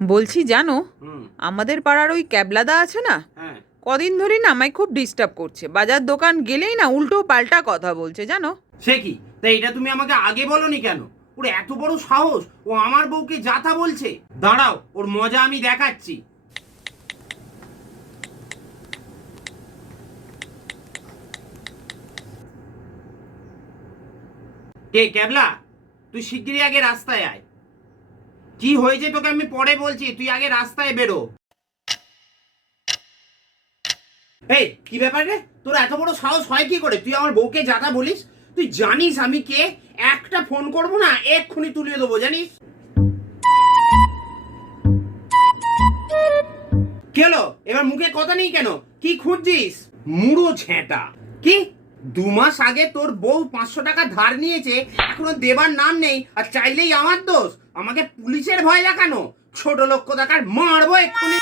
বলছি জানো, আমাদের পাড়ার ওই ক্যাবলাদা আছে না, হ্যাঁ। কদিন ধরেই না আমায় খুব ডিস্টার্ব করছে। বাজার দোকান গেলেই না উল্টো পাল্টা কথা বলছে জানো। সে কি? তাই এটা তুমি আমাকে আগে বলনি কেন? ওর এত বড় সাহস, ও আমার বউকে যাতা বলছে। দাঁড়াও, ওর মজা আমি দেখাচ্ছি। কে ক্যাবলা? তুই শিগগিরই আগে রাস্তায় আয়। কি হয়েছে তোকে আমি পরে বলছি, তুই আগে রাস্তায় বেরো। এই কি ব্যাপার রে? তোর এত বড় সাহস হয় কি করে? তুই আমার বউকে যাতা বলিস? তুই জানিস আমি কে? একটা ফোন করবো না, এক্ষুনি তুলিয়ে দেবো, জানিস? কেন এবার মুখে কথা নেই কেন? কি খুঁজছিস? মুড়ো ঝেঁটা। কি 2 মাস আগে তোর বউ 500 টাকা ধার নিয়েছে, এখনো দেবার নাম নেই, আর চাইলেই আমার দোষ? আমাকে পুলিশের ভয় দেখানো? ছোট লোক কোথাকার, মারবো এক্ষুনি।